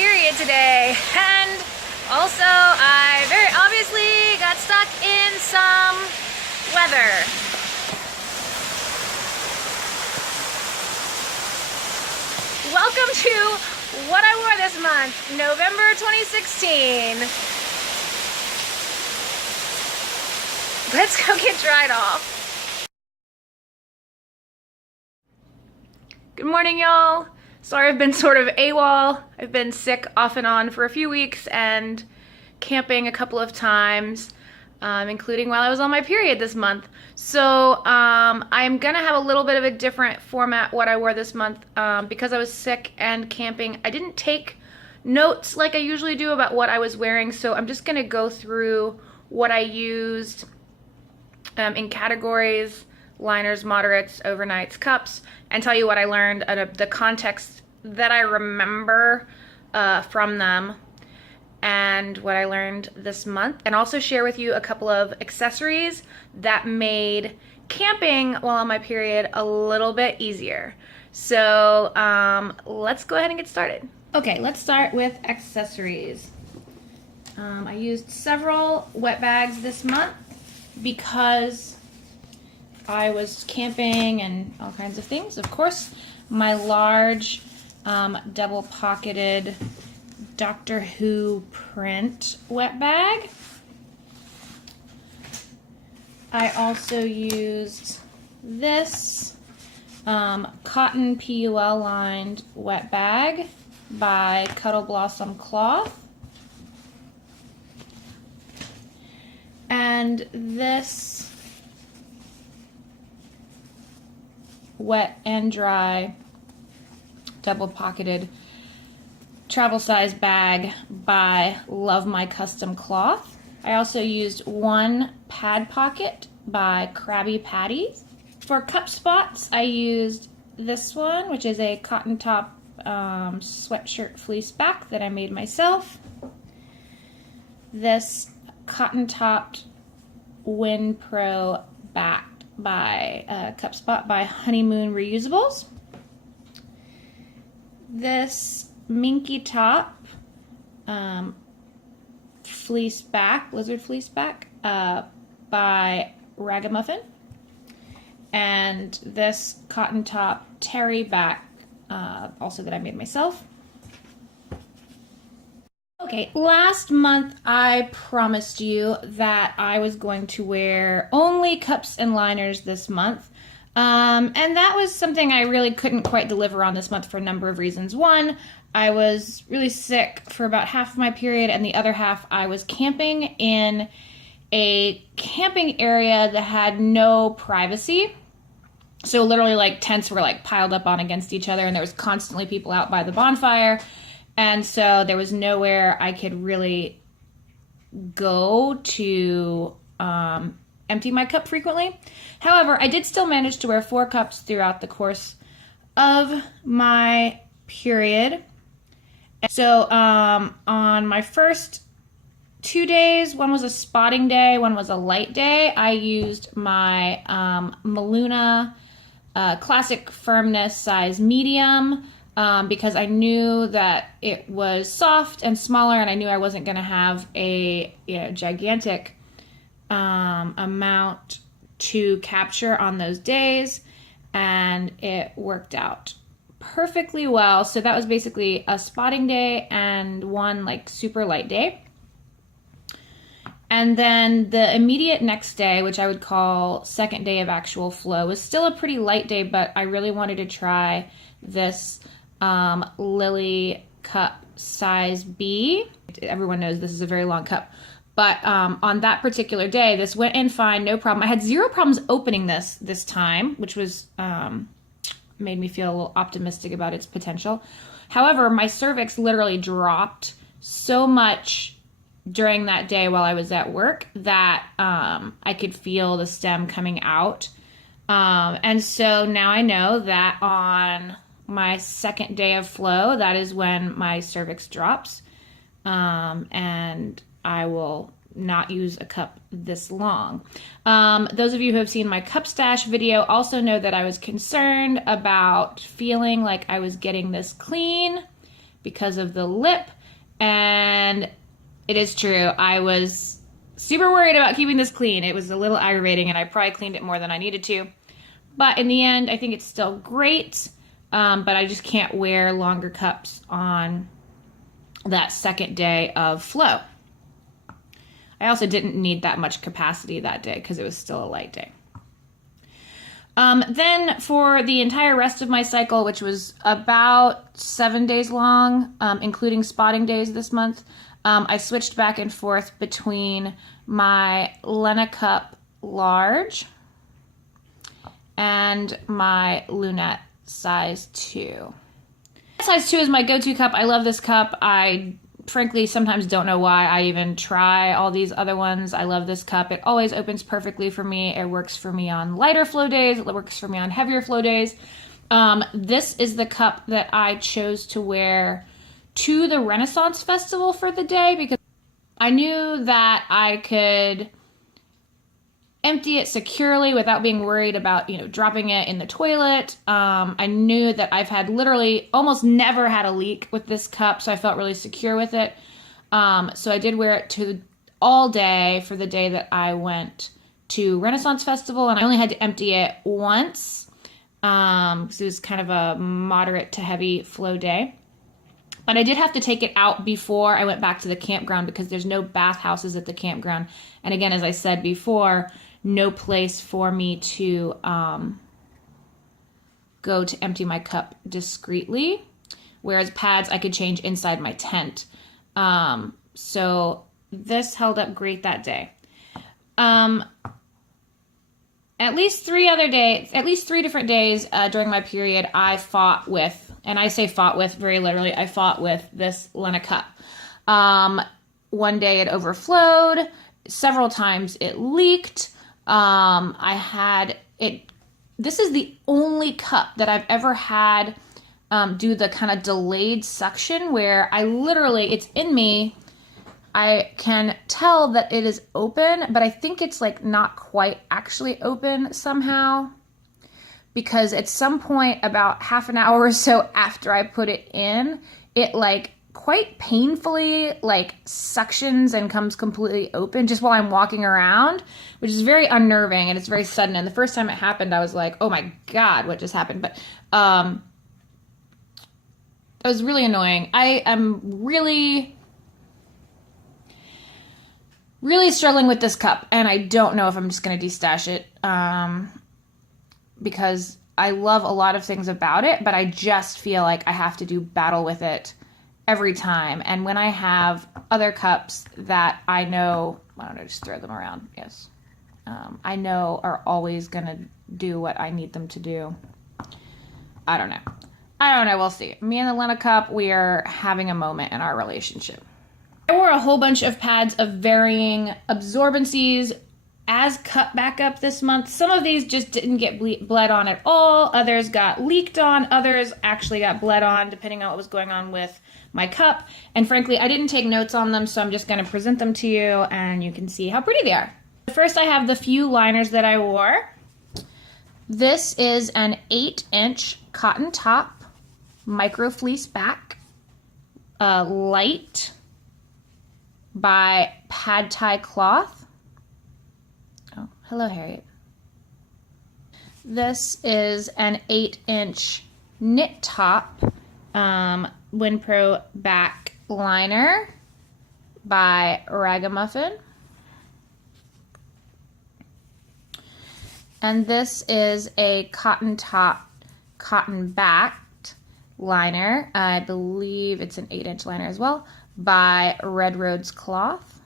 period today, and also I very obviously got stuck in some weather. Welcome to what I wore this month, November 2016. Let's go get dried off. Good morning, y'all. Sorry I've been sort of AWOL. I've been sick off and on for a few weeks and camping a couple of times, including while I was on my period this month. So I'm gonna have a little bit of a different format what I wore this month because I was sick and camping. I didn't take notes like I usually do about what I was wearing, so I'm just gonna go through what I used in categories, liners, moderates, overnights, cups, and tell you what I learned out of the context that I remember from them and what I learned this month, and also share with you a couple of accessories that made camping while on my period a little bit easier. So let's go ahead and get started. Okay, let's start with accessories. I used several wet bags this month because I was camping and all kinds of things. Of course, my large double-pocketed Doctor Who print wet bag. I also used this cotton PUL lined wet bag by Cuddle Blossom Cloth. And this wet and dry double-pocketed travel size bag by Love My Custom Cloth. I also used one pad pocket by Krabby Patties. For cup spots, I used this one, which is a cotton top sweatshirt fleece back that I made myself. This cotton topped Win Pro back by cup spot by Honeymoon Reusables. This minky top fleece back, lizard fleece back by Ragamuffin, and this cotton top terry back also that I made myself. Okay, last month I promised you that I was going to wear only cups and liners this month. And that was something I really couldn't quite deliver on this month for a number of reasons. One, I was really sick for about half of my period, and the other half I was camping in a camping area that had no privacy. So literally like tents were like piled up on against each other, and there was constantly people out by the bonfire. And so there was nowhere I could really go to empty my cup frequently. However, I did still manage to wear 4 cups throughout the course of my period. So on my first 2 days, one was a spotting day, one was a light day, I used my Maluna Classic Firmness size medium because I knew that it was soft and smaller, and I knew I wasn't going to have a gigantic amount to capture on those days, and it worked out perfectly well. So that was basically a spotting day and one like super light day. And then the immediate next day, which I would call second day of actual flow, was still a pretty light day, but I really wanted to try this Lily cup size B. Everyone knows this is a very long cup. But on that particular day, this went in fine, no problem. I had 0 problems opening this time, which was made me feel a little optimistic about its potential. However, my cervix literally dropped so much during that day while I was at work that I could feel the stem coming out. And so now I know that on my second day of flow, that is when my cervix drops. And I will not use a cup this long. Those of you who have seen my cup stash video also know that I was concerned about feeling like I was getting this clean because of the lip. And it is true, I was super worried about keeping this clean. It was a little aggravating, and I probably cleaned it more than I needed to. But in the end, I think it's still great, but I just can't wear longer cups on that second day of flow. I also didn't need that much capacity that day because it was still a light day. Then for the entire rest of my cycle, which was about 7 days long, including spotting days this month, I switched back and forth between my Lena cup large and my Lunette size 2. Size 2 is my go-to cup. I love this cup. I frankly sometimes don't know why I even try all these other ones. I love this cup. It always opens perfectly for me. It works for me on lighter flow days. It works for me on heavier flow days. This is the cup that I chose to wear to the Renaissance Festival for the day because I knew that I could empty it securely without being worried about, dropping it in the toilet. I knew that I've had literally almost never had a leak with this cup, so I felt really secure with it. So I did wear it all day for the day that I went to Renaissance Festival, and I only had to empty it once because it was kind of a moderate to heavy flow day. But I did have to take it out before I went back to the campground because there's no bathhouses at the campground. And again, as I said before, no place for me to go to empty my cup discreetly, whereas pads I could change inside my tent. So this held up great that day. At least 3 different days during my period, I fought with, and I say fought with very literally, I fought with this Lena cup. One day it overflowed. Several times it leaked. This is the only cup that I've ever had do the kind of delayed suction where it's in me. I can tell that it is open, but I think it's like not quite actually open somehow, because at some point about half an hour or so after I put it in, it quite painfully suctions and comes completely open just while I'm walking around, which is very unnerving and it's very sudden. And the first time it happened, I was like, oh my God, what just happened? But it was really annoying. I am really struggling with this cup, and I don't know if I'm just going to destash it because I love a lot of things about it, but I just feel like I have to do battle with it every time. And when I have other cups that I know, I don't know, just throw them around, yes, I know are always going to do what I need them to do. I don't know, we'll see. Me and the Lena cup, we are having a moment in our relationship. I wore a whole bunch of pads of varying absorbencies as cup backup this month. Some of these just didn't get bled on at all. Others got leaked on. Others actually got bled on, depending on what was going on with my cup. And frankly, I didn't take notes on them, so I'm just going to present them to you, and you can see how pretty they are. First, I have the few liners that I wore. This is an 8-inch cotton top, micro fleece back, light by Pad Thai cloth. Oh, hello, Harriet. This is an 8-inch knit top, Winpro back liner by Ragamuffin. And this is a cotton top, cotton backed liner. I believe it's an 8-inch liner as well, by Red Rhodes cloth.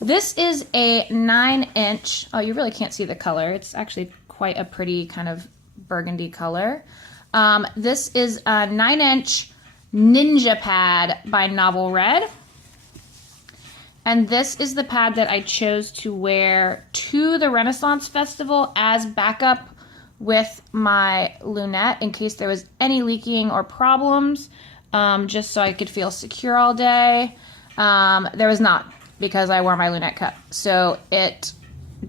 This is a 9-inch, oh, you really can't see the color. It's actually quite a pretty kind of burgundy color. This is a 9-inch Ninja pad by Novel Red. And this is the pad that I chose to wear to the Renaissance Festival as backup with my Lunette in case there was any leaking or problems, just so I could feel secure all day. There was not, because I wore my Lunette cup, so it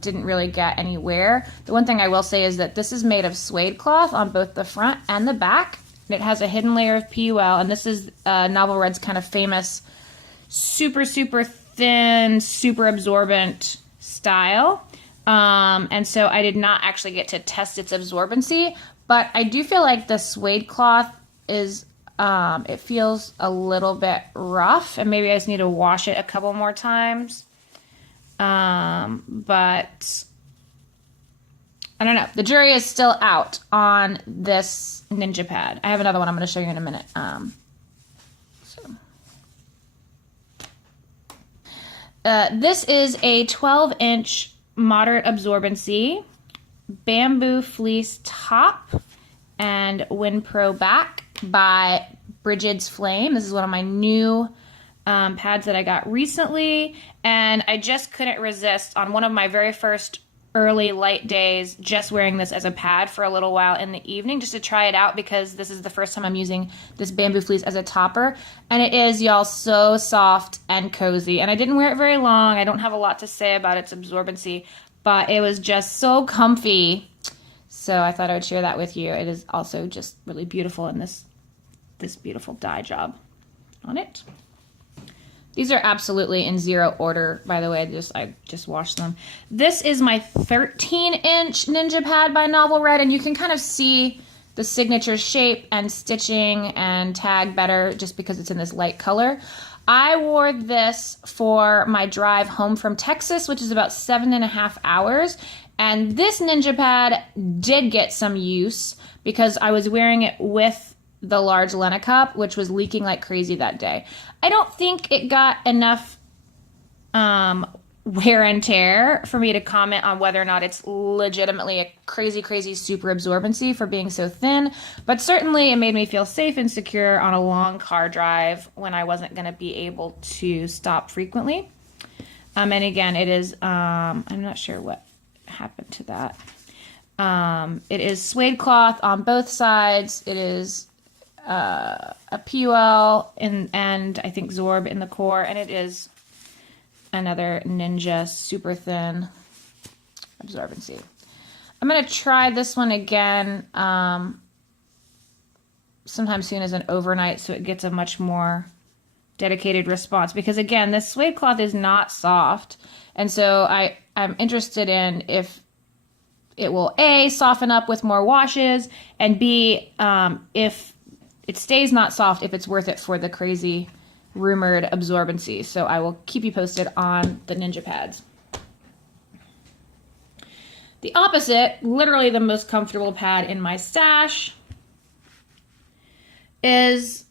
didn't really get anywhere. The one thing I will say is that this is made of suede cloth on both the front and the back, It has a hidden layer of PUL, and this is Novel Red's kind of famous super, super thin, super absorbent style. And so I did not actually get to test its absorbency, but I do feel like the suede cloth is, it feels a little bit rough, and maybe I just need to wash it a couple more times. But I don't know. The jury is still out on this Ninja pad. I have another one I'm going to show you in a minute. This is a 12-inch moderate absorbency bamboo fleece top and WinPro back by Brigid's Flame. This is one of my new pads that I got recently, and I just couldn't resist on one of my very first early light days just wearing this as a pad for a little while in the evening just to try it out, because this is the first time I'm using this bamboo fleece as a topper, and it is, y'all, so soft and cozy. And I didn't wear it very long. I don't have a lot to say about its absorbency, but it was just so comfy, so I thought I would share that with you. It is also just really beautiful in this beautiful dye job on it. These are absolutely in zero order, by the way. I just washed them. This is my 13-inch Ninja pad by Novel Red, and you can kind of see the signature shape and stitching and tag better just because it's in this light color. I wore this for my drive home from Texas, which is about 7.5 hours, and this Ninja pad did get some use because I was wearing it with the large Lena cup, which was leaking like crazy that day. I don't think it got enough wear and tear for me to comment on whether or not it's legitimately a crazy, crazy super absorbency for being so thin, but certainly it made me feel safe and secure on a long car drive when I wasn't going to be able to stop frequently. And again, it is, I'm not sure what happened to that. It is suede cloth on both sides. It is a PUL and I think Zorb in the core, and it is another Ninja super thin absorbency. I'm going to try this one again sometime soon as an overnight so it gets a much more dedicated response, because again, this suede cloth is not soft, and so I'm interested in if it will A, soften up with more washes, and B, if it stays not soft, if it's worth it for the crazy rumored absorbency. So I will keep you posted on the Ninja pads. The opposite, literally the most comfortable pad in my stash, is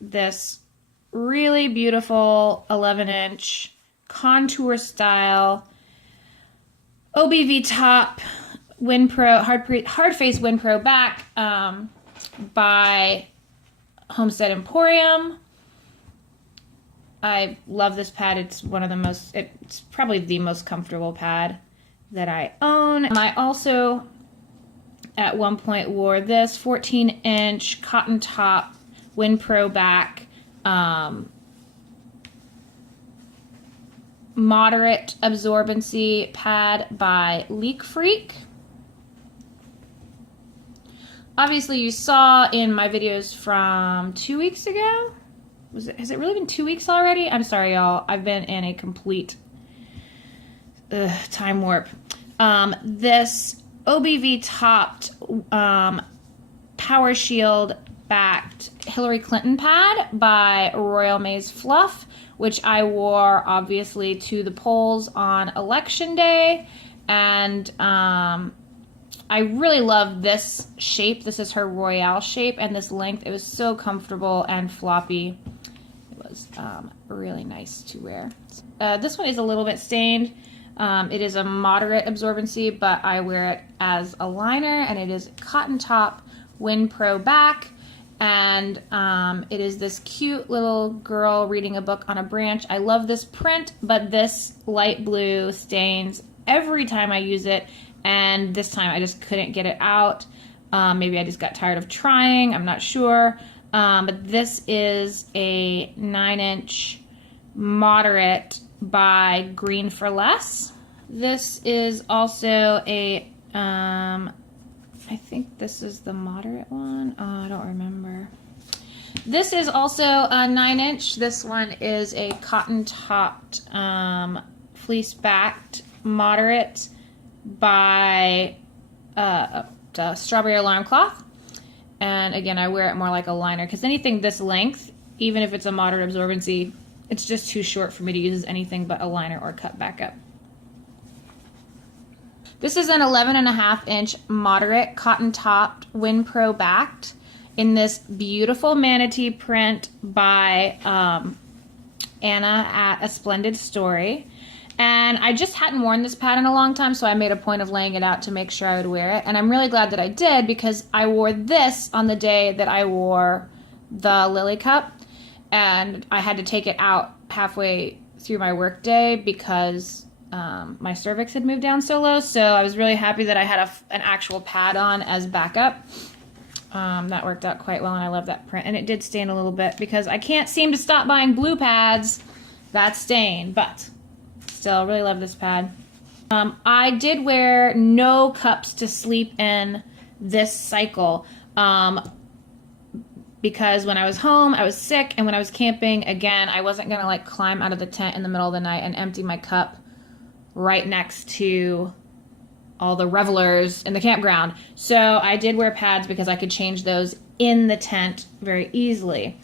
this really beautiful 11-inch contour style OBV top WinPro hard face WinPro back by Homestead Emporium. I love this pad. It's it's probably the most comfortable pad that I own. And I also at one point wore this 14-inch cotton top WinPro back moderate absorbency pad by Leak Freak. Obviously you saw in my videos from 2 weeks ago. Has it really been 2 weeks already? I'm sorry, y'all. I've been in a complete time warp. This OBV topped Power Shield backed Hillary Clinton pad by Royal Maze Fluff, which I wore obviously to the polls on election day, and I really love this shape. This is her Royale shape, and this length. It was so comfortable and floppy. It was really nice to wear. This one is a little bit stained. It is a moderate absorbency, but I wear it as a liner, and it is cotton top WinPro back, and it is this cute little girl reading a book on a branch. I love this print, but this light blue stains every time I use it, and this time I just couldn't get it out. Maybe I just got tired of trying, I'm not sure. But this is a 9-inch moderate by Green for Less. This is also a I think this is the moderate one. I don't remember. This is also a 9-inch. This one is a cotton-topped, fleece-backed moderate by Strawberry Alarm Cloth. And again, I wear it more like a liner because anything this length, even if it's a moderate absorbency, it's just too short for me to use as anything but a liner or cut back up. This is an 11.5-inch moderate cotton-topped WinPro backed in this beautiful manatee print by Anna at A Splendid Story. And I just hadn't worn this pad in a long time, so I made a point of laying it out to make sure I would wear it. And I'm really glad that I did because I wore this on the day that I wore the Lily Cup. And I had to take it out halfway through my work day because my cervix had moved down so low. So I was really happy that I had an actual pad on as backup. That worked out quite well, and I love that print. And it did stain a little bit because I can't seem to stop buying blue pads that stain, but still really love this pad. I did wear no cups to sleep in this cycle because when I was home, I was sick, and when I was camping, again, I wasn't going to like climb out of the tent in the middle of the night and empty my cup right next to all the revelers in the campground. So I did wear pads because I could change those in the tent very easily.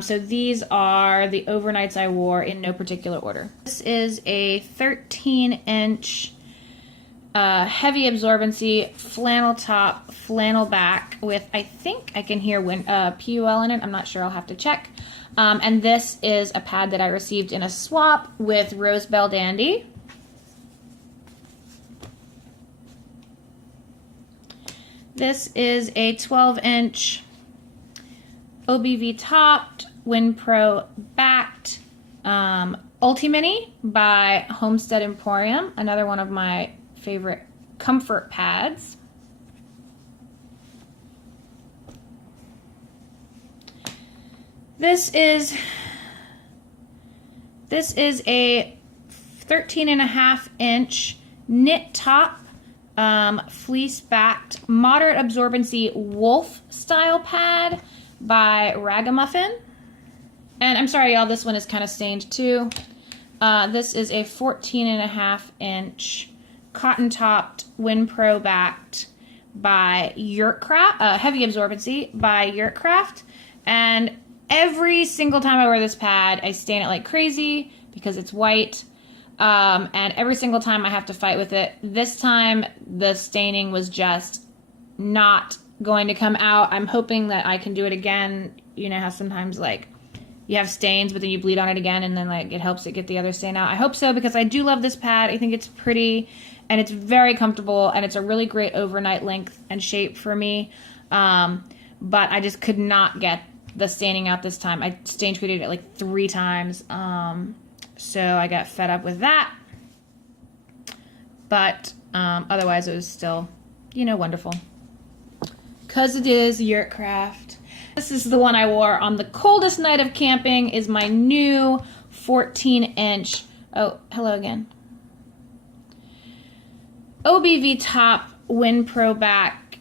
So these are the overnights I wore in no particular order. This is a 13-inch heavy absorbency flannel top, flannel back with, I think I can hear PUL in it. I'm not sure, I'll have to check. And this is a pad that I received in a swap with Rosebell Dandy. This is a 12-inch OBV topped, WinPro backed Ultimini by Homestead Emporium, another one of my favorite comfort pads. This is a 13.5-inch knit top, fleece backed, moderate absorbency wolf style pad by Ragamuffin. And I'm sorry, y'all, this one is kind of stained too. This is a 14.5-inch cotton topped, WinPro backed by Yurtcraft, heavy absorbency by Yurtcraft. And every single time I wear this pad, I stain it like crazy because it's white. And every single time I have to fight with it. This time the staining was just not going to come out. I'm hoping that I can do it again. You know how sometimes like you have stains but then you bleed on it again and then like it helps it get the other stain out. I hope so because I do love this pad. I think it's pretty and it's very comfortable and it's a really great overnight length and shape for me. But I just could not get the staining out this time. I stain treated it like 3 times. So I got fed up with that. But otherwise it was still, you know, wonderful. Because it is Yurtcraft. This is the one I wore on the coldest night of camping, is my new 14-inch, oh, hello again, OBV top WinPro back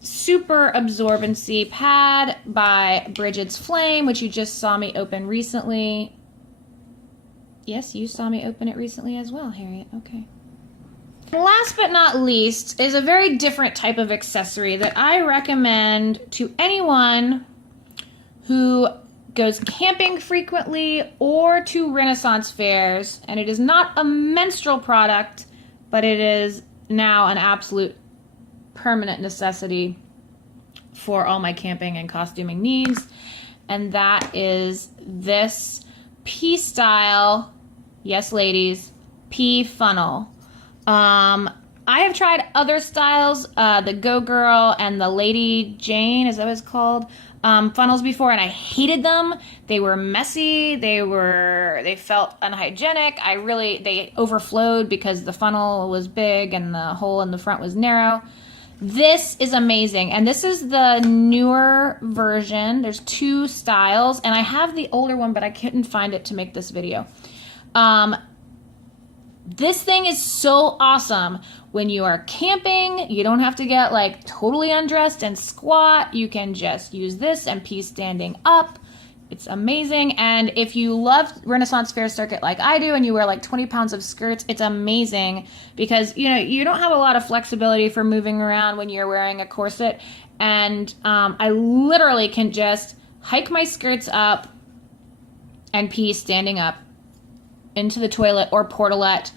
super absorbency pad by Bridget's Flame, which you just saw me open recently. Yes, you saw me open it recently as well, Harriet. Okay. Last but not least is a very different type of accessory that I recommend to anyone who goes camping frequently or to Renaissance fairs. And it is not a menstrual product, but it is now an absolute permanent necessity for all my camping and costuming needs. And that is this PStyle, yes ladies, P funnel. I have tried other styles, the Go Girl and the Lady Jane, is that what it's called, funnels before, and I hated them. They were messy, they felt unhygienic. They overflowed because the funnel was big and the hole in the front was narrow. This is amazing, and this is the newer version. There's 2 styles, and I have the older one, but I couldn't find it to make this video. This thing is so awesome when you are camping. You don't have to get like totally undressed and squat. You can just use this and pee standing up. It's amazing. And if you love Renaissance Fair circuit like I do and you wear like 20 pounds of skirts, it's amazing because, you know, you don't have a lot of flexibility for moving around when you're wearing a corset. And I literally can just hike my skirts up and pee standing up into the toilet or portalette,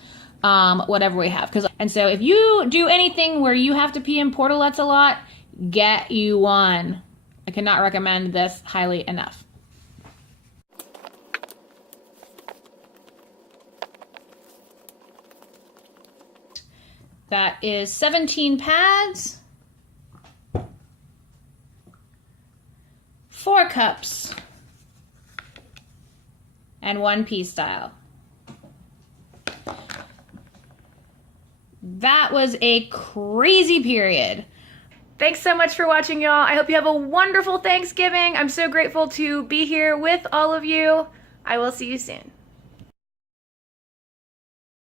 whatever we have. And so if you do anything where you have to pee in portalettes a lot, get you one. I cannot recommend this highly enough. That is 17 pads, 4 cups, and 1 PStyle. That was a crazy period. Thanks so much for watching, y'all. I hope you have a wonderful Thanksgiving. I'm so grateful to be here with all of you. I will see you soon.